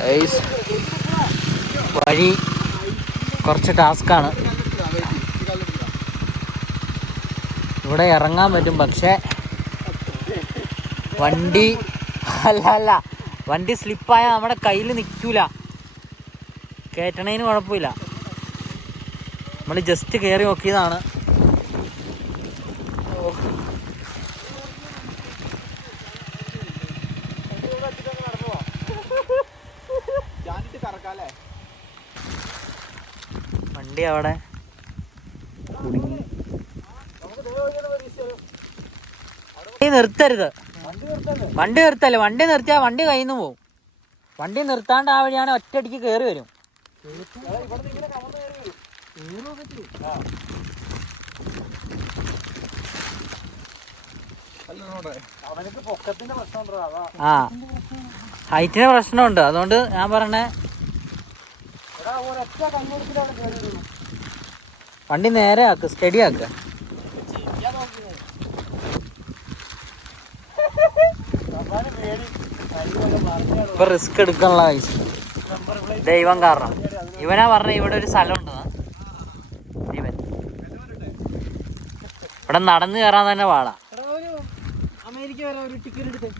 Guys വഴി കുറച്ച് ടാസ്ക്കാണ്. ഇവിടെ ഇറങ്ങാൻ പറ്റും, പക്ഷേ വണ്ടി അല്ല വണ്ടി സ്ലിപ്പായാൽ നമ്മുടെ കയ്യിൽ നിൽക്കൂല. കയറ്റണേന് കുഴപ്പമില്ല. നമ്മൾ ജസ്റ്റ് കയറി നോക്കിയതാണ്. വണ്ടി അവിടെ കുടുങ്ങി. നിർത്തരുത്, വണ്ടി നിർത്തല്ലേ. വണ്ടി നിർത്തിയാൽ വണ്ടി കയ്യിൽ നിന്ന് പോകും. വണ്ടി നിർത്താണ്ട് ആ വഴിയാണ് ഒറ്റയടിക്ക് കയറി വരും. ആ ഹൈറ്റിന് പ്രശ്നമുണ്ട്. അതുകൊണ്ട് ഞാൻ പറഞ്ഞേ വണ്ടി നേരെ ആക്ക്, സ്റ്റഡി ആക്ക്. ഇപ്പൊ റിസ്ക് എടുക്കാനുള്ള ദൈവം കാരണം. ഇവനാ പറഞ്ഞ ഇവിടെ ഒരു സ്ഥലമുണ്ട്. ഇവൻ ഇവിടെ നടന്നു കയറാൻ തന്നെ പാടാ. അമേരിക്ക വരെ ഒരു ടിക്കറ്റ് എടുത്ത്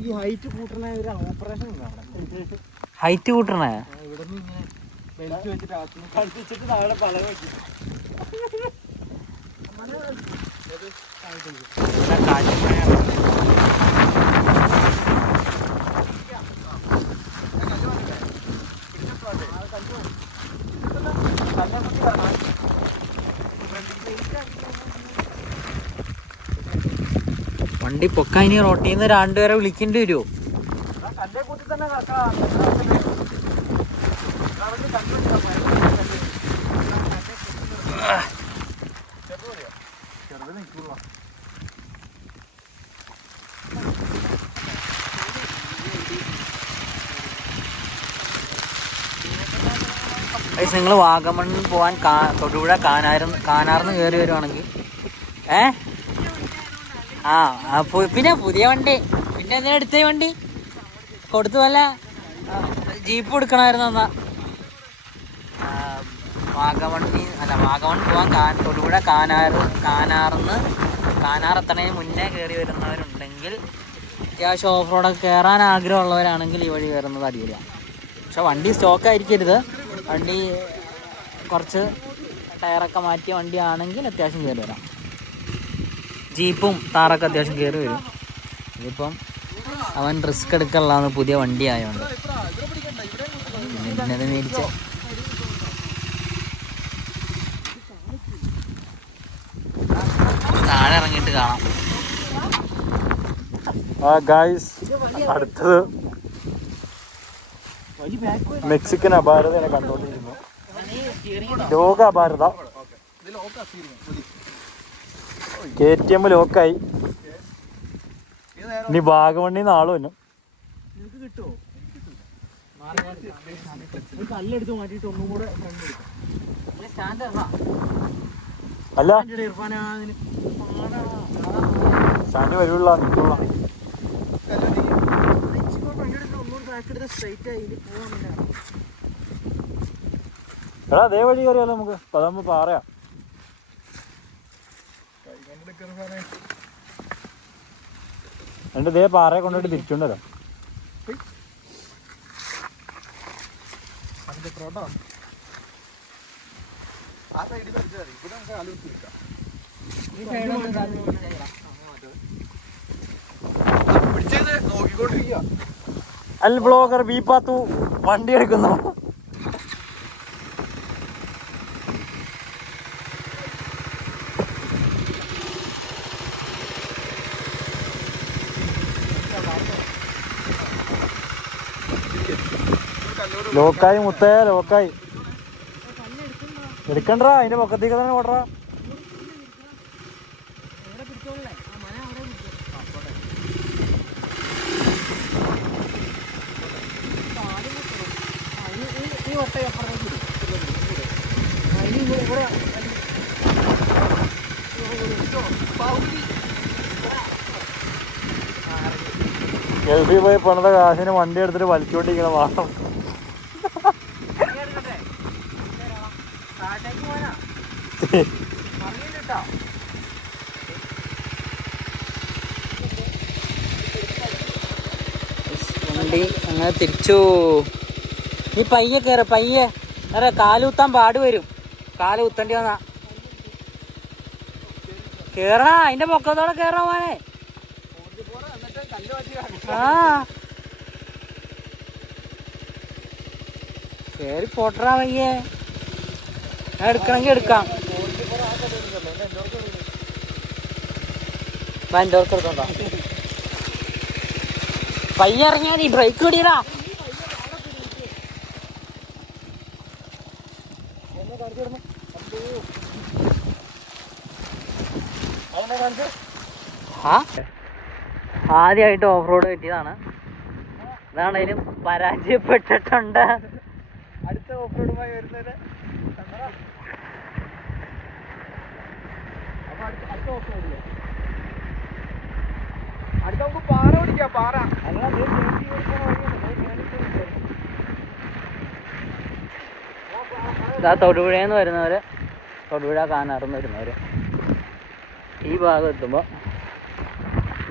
ഈ ഹൈറ്റ് കൂട്ടണ ഒരു ഓപ്പറേഷൻ ഉണ്ട്. ഹൈറ്റ് കൂട്ടണേ ഇവിടെ നിന്ന് ഇങ്ങനെ ബെൽറ്റ് വെച്ചിട്ട് കളിപ്പിച്ചിട്ട് താഴെ പല വെച്ചു. വണ്ടി പൊക്കാൻ ഇനി റോട്ടിൽ നിന്ന് രണ്ടുപേരെ വിളിക്കേണ്ടി വരുമോ? നിങ്ങൾ വാഗമണ്ണിൽ പോകാൻ തൊടുപുഴ കാനാർന്ന് കയറി വരുവാണെങ്കിൽ പിന്നെ പുതിയ വണ്ടി പിന്നെ എന്തിനാ എടുത്തേ? വണ്ടി കൊടുത്തു വല്ല ജീപ്പ് എടുക്കണമായിരുന്നു. എന്നാ വാഗമൺ പോകാൻ തൊടുപുഴ കാനാർ എത്തണതിന് മുന്നേ കയറി വരുന്നവരുണ്ടെങ്കിൽ, അത്യാവശ്യം ഓഫ് റോഡൊക്കെ കയറാൻ ആഗ്രഹമുള്ളവരാണെങ്കിൽ ഈ വഴി കയറുന്നത് അടിപൊളിയാണ്. പക്ഷെ വണ്ടി സ്റ്റോക്കായിരിക്കരുത്. വണ്ടി കുറച്ച് ടയറൊക്കെ മാറ്റിയ വണ്ടിയാണെങ്കിൽ അത്യാവശ്യം കയറി വരാം. ജീപ്പും താറൊക്കെ അത്യാവശ്യം കയറി വരും. ഇതിപ്പം അവൻ റിസ്ക് എടുക്കാനുള്ളതാണ്, പുതിയ വണ്ടി ആയതുകൊണ്ട്. പിന്നെ അത് മേടിച്ച താഴെ ഇറങ്ങിയിട്ട് കാണാം. അടുത്തത് മെക്സിക്കൻ അപാരതയെ കണ്ടുകൊണ്ടിരിക്കുന്നു. ലോക അപാരത KTM ലോക്കായി. ഇനി വാഗമണ്ണിൽ നിന്ന് ആള് വന്നു. അല്ല സ്റ്റാൻഡ് വരുള്ള നിൽക്കുള്ള എടാ അതേ വഴി കയറിയാലോ നമുക്ക്. അതാകുമ്പോ പറയാം. എന്നിട്ട് ഇതേ പാറയെ കൊണ്ടുപോയിട്ട് തിരിച്ചുകൊണ്ടല്ലോ. അൽ ബ്ലോഗർ ബീപ്പാത്തു വണ്ടി എടുക്കുന്നു. ലോക്കായി മുത്തേ, ലോക്കായി. എടുക്കണ്ടാ, അതിന്റെ പൊക്കത്തേക്ക് തന്നെ ഓടറാ. ഗൾഫിൽ പോയി പണിത കാശിന് വണ്ടി എടുത്തിട്ട് വലിച്ചോണ്ടിരിക്കണം വാഹനം. വണ്ടി അങ്ങനെ തിരിച്ചു. നീ പയ്യെ കയറ, പയ്യെ കാലുകുത്താൻ പാട് വരും. കാല് കുത്തേണ്ടി വന്നാ കേറ, അതിന്റെ പൊക്കത്തോടെ കേറാ മോനെ. ആ കേറി പോട്ടറാ പയ്യെ. എടുക്കണമെങ്കിൽ എടുക്കാം. എടുത്തോണ്ടോ പയ്യെ ഇറങ്ങിയാ മതി. ബ്രേക്ക് പിടിയടാ. ആദ്യമായിട്ട് ഓഫ് റോഡ് കിട്ടിയതാണ്. അതാണേലും പരാജയപ്പെട്ടിട്ടുണ്ട്. അടുത്ത ഓഫ് റോഡുമായി വരുന്നതിന് അടുത്ത ഓഫ് റോഡില്ല. അടുത്ത നമുക്ക് പാറ പിടിക്കാം. പാറ തൊടുപുഴയിൽ വരുന്നവര്, തൊടുപുഴ കാനാറിന്ന് വരുന്നവര് ഈ ഭാഗം എത്തുമ്പോൾ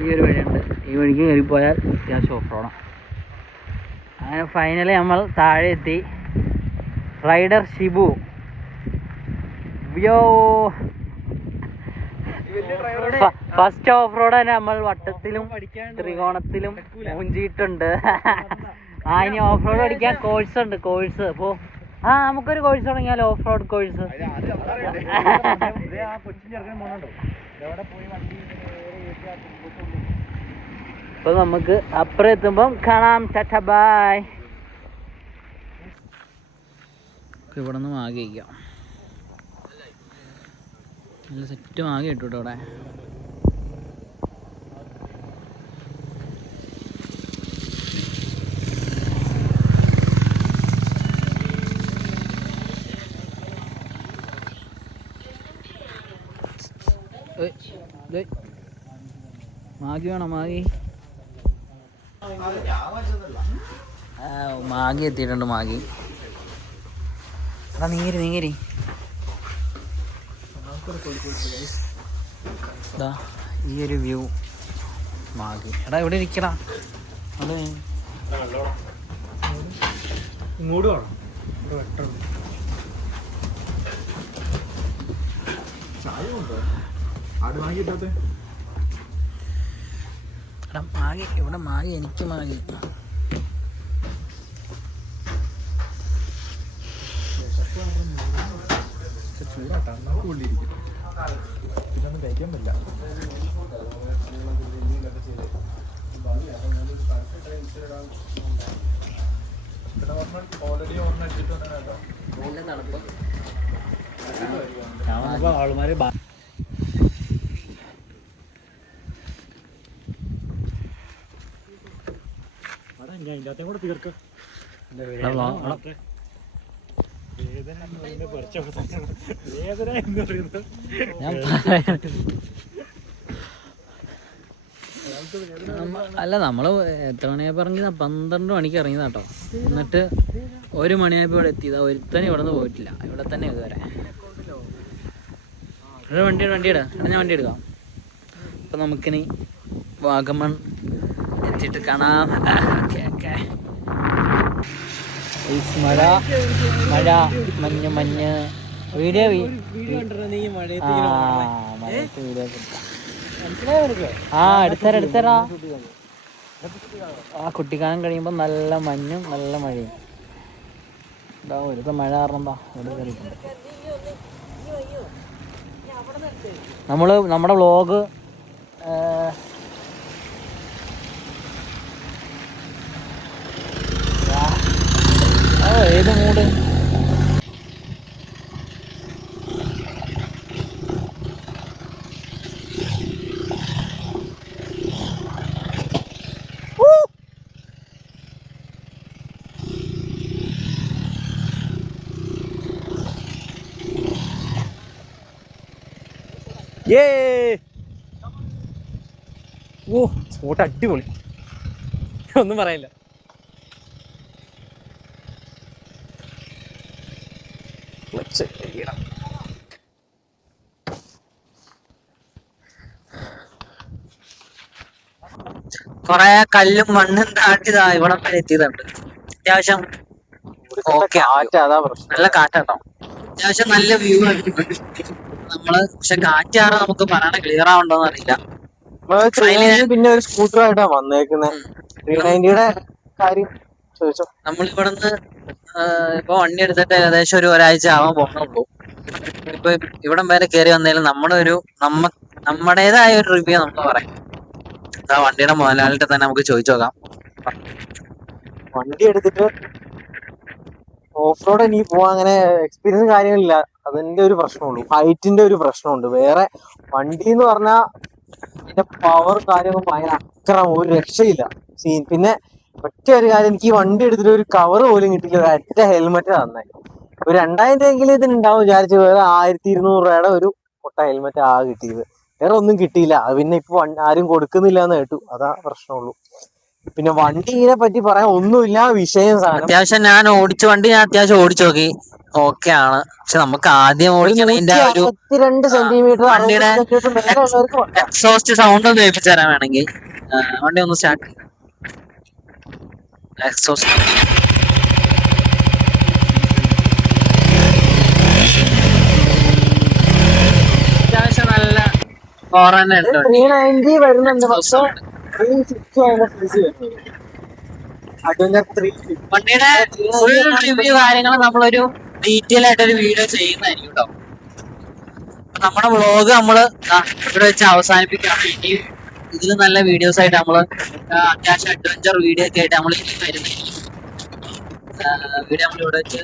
ഈ ഒരു വഴിയുണ്ട്. ഈ വഴിക്ക് കയറിപ്പോയാൽ അത്യാവശ്യം ഓഫ് റോഡാണ്. അങ്ങനെ ഫൈനലി നമ്മൾ താഴെ എത്തി. Rider Shibu first off road തന്നെ നമ്മൾ വട്ടത്തിലും ത്രികോണത്തിലും മൂഞ്ചിയിട്ടുണ്ട്. ഇനി ഓഫ് റോഡ് പഠിക്കാൻ കോഴ്സ് ഉണ്ട്. കോഴ്സ് അപ്പോൾ നമുക്കൊരു കോഴ്സ് തുടങ്ങിയാലോ, ഓഫ് റോഡ് കോഴ്സ്. അപ്പൊ നമുക്ക് അപ്പുറം എത്തുമ്പം കാണാം. ടാറ്റ ബൈ. ഇവിടെ നിന്ന് മാഗി കഴിക്കാം. നല്ല സെറ്റ് മാഗി കിട്ടും ഇവിടെ. മാഗി വേണം, മാഗി. മാഗി എത്തിയിട്ടുണ്ട്. മാഗി എടാ നീങ്ങരി നീങ്ങരി. ഈ ഒരു വ്യൂ മാഗി. എടാ ഇവിടെ ഇരിക്കടാ. ഇങ്ങോട്ട് വേണം. എടാ മാഗി ഇവിടെ മാഗി. എനിക്ക് മാഗി. ചൂടാട്ടാ, നമുക്ക് ഉള്ളിരിക്കും. പിന്നൊന്നും കഴിക്കാൻ പറ്റില്ല. ആൾമാര് അതിൻ്റെ അകത്തേം കൂടെ തീർക്ക. വേദന എന്ന് പറയുന്നത് അല്ല, നമ്മള് എത്ര മണിയായപ്പോ ഇറങ്ങിയതാ? 12 മണിക്ക് ഇറങ്ങിയതാ കേട്ടോ. എന്നിട്ട് 1 മണിയായപ്പോ ഇവിടെ എത്തിയതാ. ഒരുത്തന്നെ ഇവിടെ നിന്ന് പോയിട്ടില്ല. ഇവിടെ തന്നെ ഇതുവരെ. വണ്ടി ഇടാ. ഞാൻ വണ്ടി എടുക്കാം. അപ്പൊ നമുക്കിനി വാഗമൺ എത്തിയിട്ട് കാണാം. മഴ മഴ മഞ്ഞ് മഞ്ഞ് വീഡിയോ എടുത്തരാ. കുട്ടിക്കാലം കഴിയുമ്പോ നല്ല മഞ്ഞും നല്ല മഴയും. ഒരുത്ത മഴ കാരണം ഇവിടെ കയറിയിട്ടുണ്ട്. നമ്മുടെ വ്ളോഗ് ഏത് മൂഡ്? ഓ സ്പോട്ട് അടിപൊളി. ഒന്നും പറയില്ല. കൊറേ കല്ലും മണ്ണും താഴ്ത്തിയതാ ഇവിടെ വരെ എത്തിയതുണ്ട്. അത്യാവശ്യം ഓക്കെ, അതാ പ്രശ്നം. നല്ല കാറ്റാട്ടോ. അത്യാവശ്യം നല്ല വ്യൂ നമ്മള്. പക്ഷെ കാറ്റാണ് നമുക്ക് പറയണ ക്ലിയർ ആവണ്ടോന്ന് അറിയില്ല. പിന്നെ ഒരു സ്കൂട്ടറായിട്ടാ വന്നേക്കുന്നത്. 390യുടെ കാര്യം ചോദിച്ചോ. നമ്മളിവിടുന്ന് ഇപ്പൊ വണ്ടി എടുത്തിട്ട് ഏകദേശം ഒരാഴ്ച ആവാൻ പോകുന്നുള്ളൂ. ഇപ്പൊ ഇവിടം വരെ കയറി വന്നതിൽ നമ്മുടേതായ ഒരു റിവ്യൂ നമുക്ക് പറയാം. ആ വണ്ടിയുടെ മുതലാളിട്ട് തന്നെ നമുക്ക് ചോദിച്ചു നോക്കാം. വണ്ടി എടുത്തിട്ട് ഓഫ് റോഡ് എനിക്ക് പോവാൻ അങ്ങനെ എക്സ്പീരിയൻസ് കാര്യങ്ങളില്ല. അതിന്റെ ഒരു പ്രശ്നമുള്ളൂ, ഹൈറ്റിന്റെ ഒരു പ്രശ്നമുണ്ട്. വേറെ വണ്ടി എന്ന് പറഞ്ഞാൽ അതിന്റെ പവർ കാര്യങ്ങൾ ഭയങ്കര അക്രമം, ഒരു രക്ഷയില്ല സീൻ. പിന്നെ ഒറ്റ ഒരു കാര്യം, എനിക്ക് ഈ വണ്ടി എടുത്തിട്ട് ഒരു കവർ പോലും കിട്ടിയില്ല. ഒറ്റ ഹെൽമെറ്റ് തന്നെ ഒരു 2000 രൂപയെങ്കിലും ഇതിനുണ്ടാവും വിചാരിച്ചു. വേറെ 1200 രൂപയുടെ ഒരു പൊട്ട ഹെൽമെറ്റ് ആ കിട്ടിയത്. വേറെ ഒന്നും കിട്ടിയില്ല. അത് പിന്നെ ഇപ്പൊ ആരും കൊടുക്കുന്നില്ല എന്ന് കേട്ടു. അതാ പ്രശ്നമുള്ളൂ. പിന്നെ വണ്ടിനെ പറ്റി പറയാൻ ഒന്നുമില്ല, വിഷയം സാധനം. അത്യാവശ്യം ഞാൻ അത്യാവശ്യം ഓടിച്ചു നോക്കി, ഓക്കെ ആണ്. പക്ഷെ നമുക്ക് ആദ്യം ഓടിക്കണതിന്റെ ഒരു 62 സെന്റിമീറ്റർ വണ്ടിയുടെ എക്സോസ്റ്റ് സൗണ്ട് ഒന്ന് കേൾപ്പിച്ചു തരാൻ വേണമെങ്കിൽ വണ്ടി ഒന്ന് സ്റ്റാർട്ട് ചെയ്യും. എക്സോസ്റ്റ് അത്യാവശ്യം നല്ല പവർ തന്നെ ഉണ്ട്. 390 വരുന്നുണ്ട്, പക്ഷേ 360 അതിന്റെ ഫീസ് വരുന്നത്. അഡ്വഞ്ചർ 350. വണ്ടിയുടെ ഫുൾ റിവ്യൂ കാര്യങ്ങൾ നമ്മളൊരു ഡീറ്റെയിൽ ആയിട്ടൊരു വീഡിയോ ചെയ്യുന്നതായിരിക്കും കേട്ടോ. നമ്മുടെ വ്ളോഗ് നമ്മള് ഇവിടെ വെച്ച് അവസാനിപ്പിക്കണം. ഇനി ഇതിൽ നല്ല വീഡിയോസ് ആയിട്ട് നമ്മള് അത്യാവശ്യം അഡ്വഞ്ചർ വീഡിയോ ഒക്കെ ആയിട്ട് നമ്മൾ ഇനി വരുന്നതായിരിക്കും. വീഡിയോ നമ്മളിവിടെ വെച്ച്